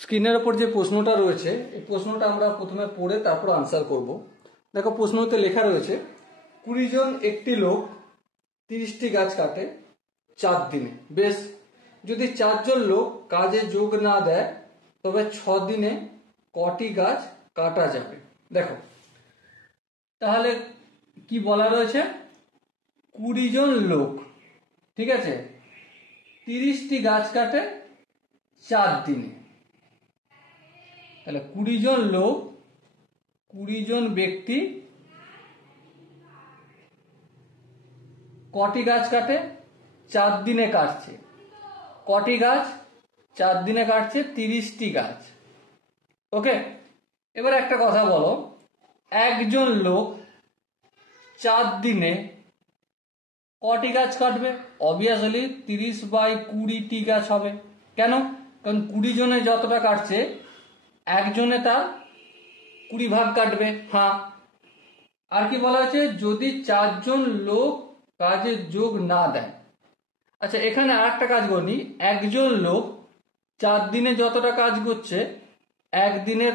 স্ক্রিনের উপর যে প্রশ্নটা রয়েছে এই প্রশ্নটা আমরা প্রথমে পড়ে তারপর আনসার করব। দেখো প্রশ্নতে লেখা রয়েছে 20 জন একটি লোক 30টি গাছ কাটে 4 দিনে। বেশ, যদি 4 জন লোক কাজে যোগ না দেয় তবে 6 দিনে কটি গাছ কাটা যাবে? দেখো তাহলে কি বলা রয়েছে, 20 জন লোক, ঠিক আছে, 30টি গাছ কাটে 4 দিনে। তাহলে 20 জন লোক, 20 জন ব্যক্তি কটি গাছ কাটে? 4 দিনে কাটছে। কটি গাছ? 4 দিনে কাটছে 30টি গাছ। ওকে, এবার একটা কথা বলো, একজন লোক 4 দিনে কটি গাছ কাটবে? অবভিয়াসলি 30/20টি গাছ হবে। কেন? কারণ 20 জনে যতটা কাটছে একজনে তার 20 ভাগ কাটবে। হ্যাঁ, আর কি বলা হয়েছে, যদি 4 জন লোক কাজে যোগ না দেয়। আচ্ছা, এখানে আর একটা কাজ করি, একজন লোক 4 দিনে যতটা কাজ করছে একদিনের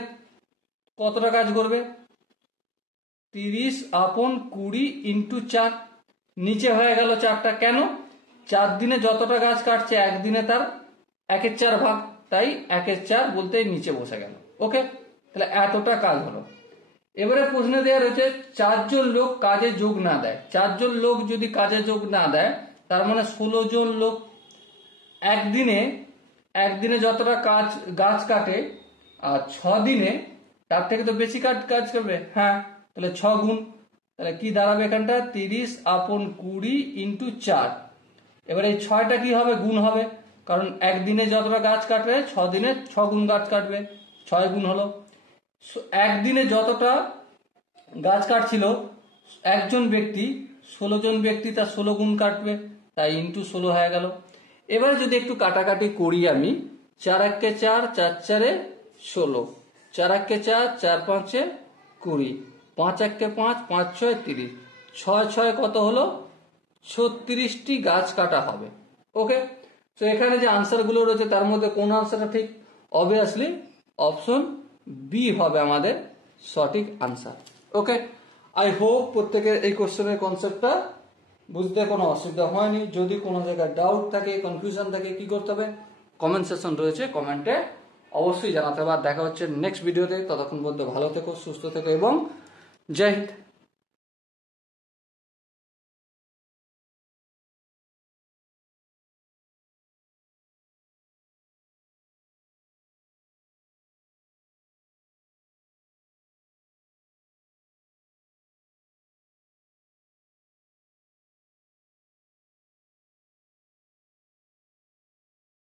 কতটা কাজ করবে? 30/20 × 4, নিচে হয়ে গেল 4টা। কেন? 4 দিনে যতটা গাছ কাটছে একদিনে তার 1/4 ভাগ, তাই 1/4 বলতে নিচে বসে গেল। ওকে, তাহলে এতটা কাজ হলো। এবারে প্রশ্নে দেওয়া রয়েছে 4 জন লোক কাজে যোগ না দেয়। 4 জন লোক যদি কাজে যোগ না দেয় তার মানে 16 জন লোক একদিনে যতটা গাছ কাটে আর 6 দিনে তার থেকে তো বেশি কাজ করবে। হ্যাঁ, তাহলে 6 গুণ, তাহলে কি দাঁড়াবে এখানটা? 30/20 × 4। এবার এই 6টা কি হবে? গুণ হবে, কারণ একদিনে যতটা গাছ কাটবে 6 দিনে 6 গুণ গাছ কাটবে, 6 গুণ হলো। একদিনে যতটা গাছ কাটছিল একজন ব্যক্তি, 16 জন ব্যক্তি তার 16 গুণ কাটবে, তাই × 16 হয়ে গেল। এবারে যদি একটু কাটাকাটি করি আমি, 4 × 1 = 4, 4 × 4 = 16, 4 × 1 = 4, 4 × 5 = 20, 5 × 1 = 5, 5 × 6 = 30, 6 × 6 কত হলো? 36টি গাছ কাটা হবে। ওকে, তো এখানে যে আনসারগুলো রয়েছে তার মধ্যে কোন আনসারটা ঠিক? অবভিয়াসলি অপশন বি হবে আমাদের সঠিক আনসার। ওকে, আই হোপ প্রত্যেকের এই কোশ্চেনের কনসেপ্টটা বুঝতে কোনো অসুবিধা হয়নি। যদি কোনো জায়গায় ডাউট থাকে, কনফিউশন থাকে, কি করতে হবে? কমেন্ট সেকশন রয়েছে, কমেন্টে অবশ্যই জানাতে হবে। আর দেখা হচ্ছে নেক্সট ভিডিওতে। ততক্ষণ পর্যন্ত ভালো থেকো, সুস্থ থেকো এবং জয় হিন্দ।